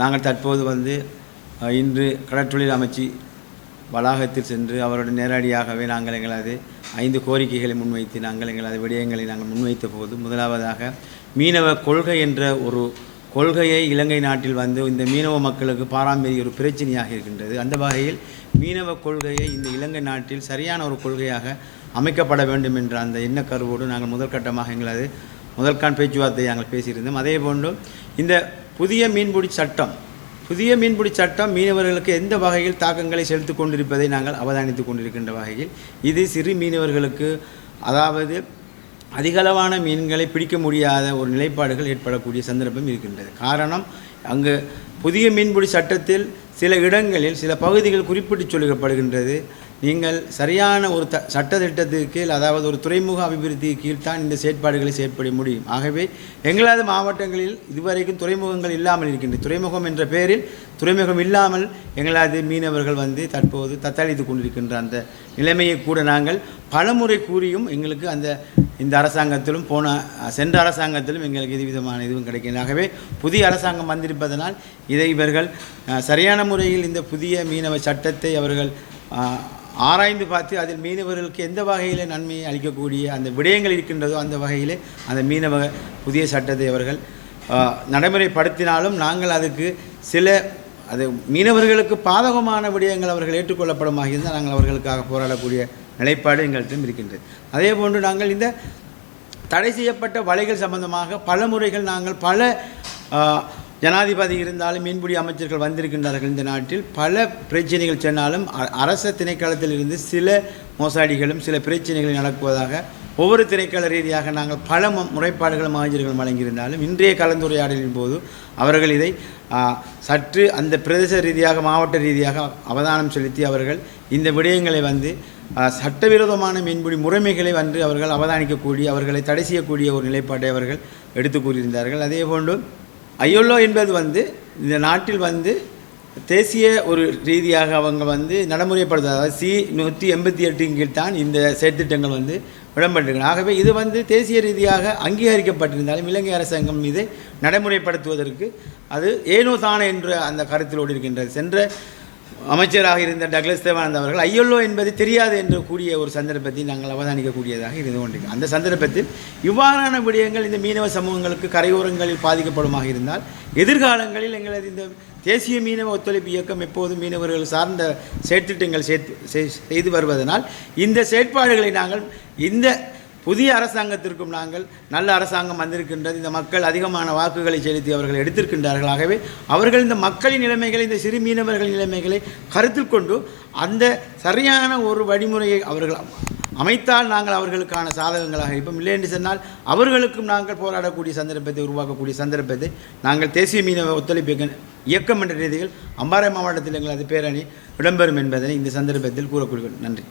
நாங்கள் தற்போது வந்து இன்று கடற்றொழில் அமைச்சு வளாகத்தில் சென்று அவருடைய நேரடியாகவே நாங்கள் எங்களது ஐந்து கோரிக்கைகளை முன்வைத்து நாங்கள் எங்களது விடயங்களை நாங்கள் முன்வைத்த போது முதலாவதாக மீனவ கொள்கை என்ற ஒரு கொள்கையை இலங்கை நாட்டில் வந்து இந்த மீனவ மக்களுக்கு பாரம்பரிய ஒரு பிரச்சனையாக இருக்கின்றது. அந்த வகையில் மீனவ கொள்கையை இந்த இலங்கை நாட்டில் சரியான ஒரு கொள்கையாக அமைக்கப்பட வேண்டும் என்ற அந்த எண்ணக்கருவோடு நாங்கள் முதற்கட்டமாக எங்களது முதல்கான் பேச்சுவார்த்தையை நாங்கள் பேசியிருந்தோம். அதே போன்று இந்த புதிய மீன்பிடி சட்டம். புதிய மீன்பிடி சட்டம் மீனவர்களுக்கு எந்த வகையில் தாக்கங்களை செலுத்திக் கொண்டிருப்பதை நாங்கள் அவதானித்துக் கொண்டிருக்கின்ற வகையில் இது சிறு மீனவர்களுக்கு அதாவது அதிகளவான மீன்களை பிடிக்க முடியாத ஒரு நிலைப்பாடுகள் ஏற்படக்கூடிய சந்தர்ப்பம் இருக்கின்றது. காரணம் அங்கு புதிய மீன்பிடி சட்டத்தில் சில இடங்களில் சில பகுதிகள் குறிப்பிட்டு சொல்லப்படுகின்றது நீங்கள் சரியான ஒரு த சட்டத்திட்டத்துக்கு கீழ் அதாவது ஒரு துறைமுக அபிவிருத்தி கீழ் தான் இந்த செயற்பாடுகளை செயற்பட முடியும். ஆகவே எங்களது மாவட்டங்களில் இதுவரைக்கும் துறைமுகங்கள் இல்லாமல் இருக்கின்றது துறைமுகம் என்ற பெயரில் துறைமுகம் இல்லாமல் எங்களது மீனவர்கள் வந்து தற்போது தத்தளித்து கொண்டிருக்கின்ற அந்த நிலைமையை கூட நாங்கள் பலமுறை கூறியும் எங்களுக்கு அந்த இந்த அரசாங்கத்திலும் போன சென்ற அரசாங்கத்திலும் எங்களுக்கு இது விதமான இதுவும் கிடைக்கிறது ஆகவே புதிய அரசாங்கம் வந்திருப்பதனால் இதை இவர்கள் சரியான முறையில் இந்த புதிய மீனவ சட்டத்தை அவர்கள் ஆராய்ந்து பார்த்து அதில் மீனவர்களுக்கு எந்த வகையில் நன்மையை அளிக்கக்கூடிய அந்த விடயங்கள் இருக்கின்றதோ அந்த வகையிலே அந்த மீனவ புதிய சட்டத்தை அவர்கள் நடைமுறைப்படுத்தினாலும் நாங்கள் அதுக்கு சில அது மீனவர்களுக்கு பாதகமான விடயங்கள் அவர்கள் ஏற்றுக்கொள்ளப்படுமாக இருந்தால் நாங்கள் அவர்களுக்காக போராடக்கூடிய நிலைப்பாடு எங்கள்கிட்ட இருக்கின்றது. அதே போன்று நாங்கள் இந்த தடை செய்யப்பட்ட வலைகள் சம்பந்தமாக பல முறைகள் நாங்கள் பல ஜனாதிபதி இருந்தாலும் மீன்பிடி அமைச்சர்கள் வந்திருக்கின்றார்கள் இந்த நாட்டில். பல பிரச்சனைகள் சொன்னாலும் அ- அரச திணைக்களத்திலிருந்து சில மோசடிகளும் சில பிரச்சனைகள் நடக்குவதாக ஒவ்வொரு திரைக்கள ரீதியாக நாங்கள் பல முறைப்பாடுகளும் அமைச்சர்கள் வழங்கியிருந்தாலும் இன்றைய கலந்துரையாடலின் போது அவர்கள் இதை சற்று அந்த பிரதேச ரீதியாக மாவட்ட ரீதியாக அவதானம் செலுத்தி அவர்கள் இந்த விடயங்களை வந்து சட்டவிரோதமான மீன்பிடி முறைமைகளை வந்து அவர்கள் அவதானிக்கக்கூடிய அவர்களை தடை செய்யக்கூடிய ஒரு நிலைப்பாட்டை அவர்கள் எடுத்து கூறியிருந்தார்கள். அதே போன்று ஐயோலோ என்பது வந்து இந்த நாட்டில் வந்து தேசிய ஒரு ரீதியாக அவங்க வந்து நடைமுறைப்படுத்த அதாவது சி நூற்றி எண்பத்தி எட்டின் கீழ் தான் இந்த செயற்திட்டங்கள் வந்து இடம்பெற்றிருக்கிறது ஆகவே இது வந்து தேசிய ரீதியாக அங்கீகரிக்கப்பட்டிருந்தாலும் இலங்கை அரசாங்கம் மீது நடைமுறைப்படுத்துவதற்கு அது ஏனோ தானே என்ற அந்த கருத்திலோடு இருக்கின்றது. சென்ற அமைச்சராக இருந்த டக்ளஸ் தேவானந்த் அவர்கள் ஐயல்லோ என்பது தெரியாது என்று கூடிய ஒரு சந்தர்ப்பத்தை நாங்கள் அவதானிக்கக்கூடியதாக இருந்து கொண்டிருக்கிறோம். அந்த சந்தர்ப்பத்தில் இவ்வாறான விடயங்கள் இந்த மீனவ சமூகங்களுக்கு கரையோரங்களில் பாதிக்கப்படுமாக இருந்தால் எதிர்காலங்களில் எங்களது இந்த தேசிய மீனவ ஒத்துழைப்பு இயக்கம் எப்போதும் மீனவர்கள் சார்ந்த செயற்திட்டங்கள் செய்து வருவதனால் இந்த செயற்பாடுகளை நாங்கள் இந்த புதிய அரசாங்கத்திற்கும் நாங்கள் நல்ல அரசாங்கம் வந்திருக்கின்றது. இந்த மக்கள் அதிகமான வாக்குகளை செலுத்தி அவர்கள் எடுத்திருக்கின்றார்கள் ஆகவே அவர்கள் இந்த மக்களின் நிலைமைகளை இந்த சிறு மீனவர்களின் நிலைமைகளை கருத்தில் கொண்டு அந்த சரியான ஒரு வழிமுறையை அவர்கள் அமைத்தால் நாங்கள் அவர்களுக்கான சாதகங்களாக இருப்போம். இல்லை என்று சொன்னால் அவர்களுக்கும் நாங்கள் போராடக்கூடிய சந்தர்ப்பத்தை உருவாக்கக்கூடிய சந்தர்ப்பத்தை நாங்கள் தேசிய மீனவ ஒத்துழைப்பு இயக்கம் என்ற ரீதியில் அம்பாறை மாவட்டத்தில் எங்களது பேரணி இடம்பெறும் என்பதனை இந்த சந்தர்ப்பத்தில் கூறக்கூடிய நன்றி.